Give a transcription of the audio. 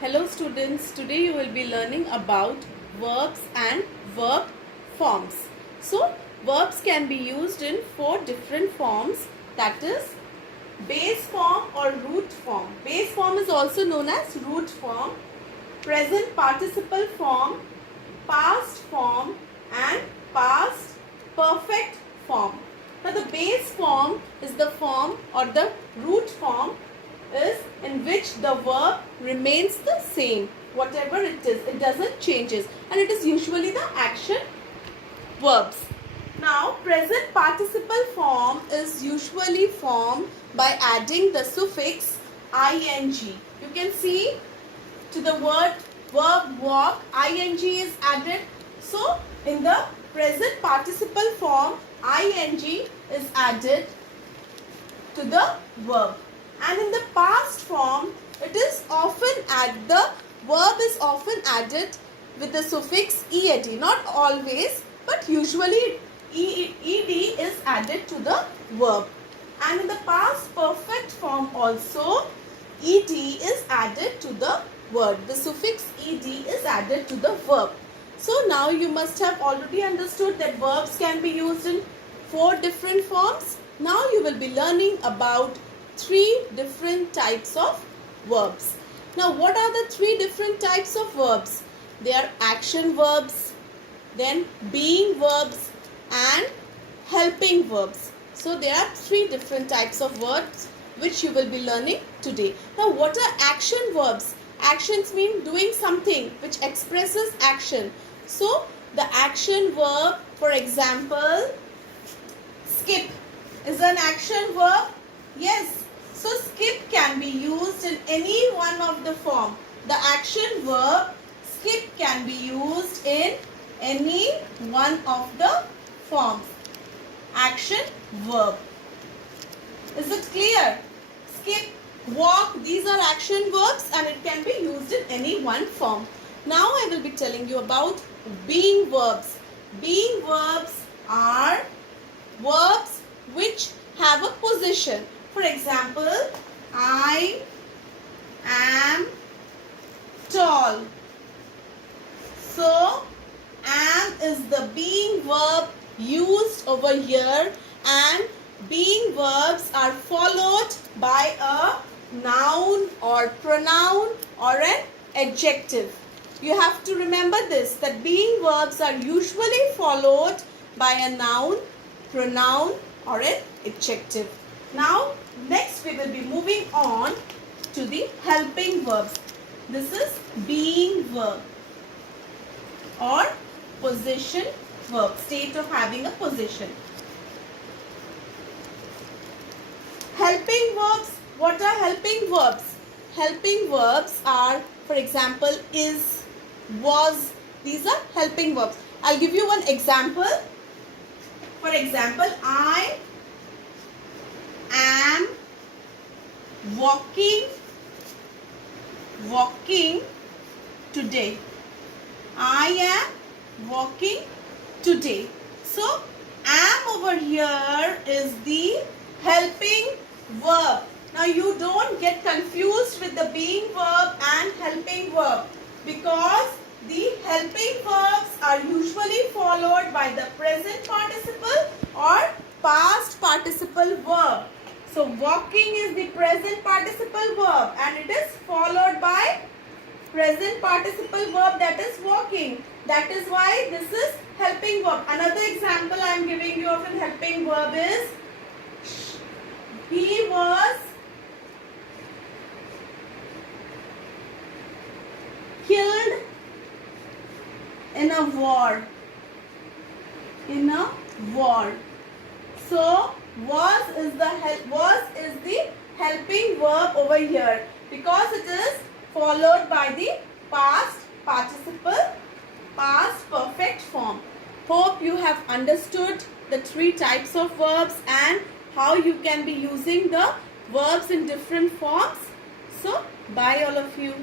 Hello students, today you will be learning about verbs and verb forms. So verbs can be used in 4 different forms, that is base form or root form. Base form is also known as root form, present participle form, past form and past perfect form. Now the base form is the form or the root form is in which the verb remains the same. Whatever it is, it doesn't changes, and it is usually the action verbs. Now present participle form is usually formed by adding the suffix ing. You can see to the word verb walk, ing is added. So in the present participle form, ing is added to the verb. And in the past form, it is often the verb is often added with the suffix ed. Not always, but usually ed is added to the verb. And in the past perfect form also, ed is added to the word. The suffix ed is added to the verb. So now you must have already understood that verbs can be used in 4 different forms. Now you will be learning about 3 different types of verbs. Now what are the 3 different types of verbs? They are action verbs, then being verbs and helping verbs. So there are 3 different types of verbs which you will be learning today. Now what are action verbs? Actions mean doing something which expresses action. So the action verb, for example, skip is an action verb. Yes. So skip can be used in any one of the form. The action verb skip can be used in any one of the forms. Action verb. Is it clear? Skip, walk, these are action verbs and it can be used in any one form. Now I will be telling you about being verbs. Being verbs are verbs which have a position. For example, I am tall. So, am is the being verb used over here, and being verbs are followed by a noun or pronoun or an adjective. You have to remember this, that being verbs are usually followed by a noun, pronoun or an adjective. Now, next we will be moving on to the helping verbs. This is being verb or possession verb, state of having a possession. Helping verbs, what are helping verbs? Helping verbs are, for example, is, was, these are helping verbs. I'll give you one example. For example, I am walking today. I am walking today. So, am over here is the helping verb. Now, you don't get confused with the being verb and helping verb, because the helping verbs are usually followed by the present participle or past participle verb. So walking is the present participle verb and it is followed by present participle verb, that is walking. That is why this is helping verb. Another example I am giving you of a helping verb is he was killed in a war. In a war. So was is the helping verb over here, because it is followed by the past participle, past perfect form. Hope you have understood the 3 types of verbs and how you can be using the verbs in different forms. So bye all of you.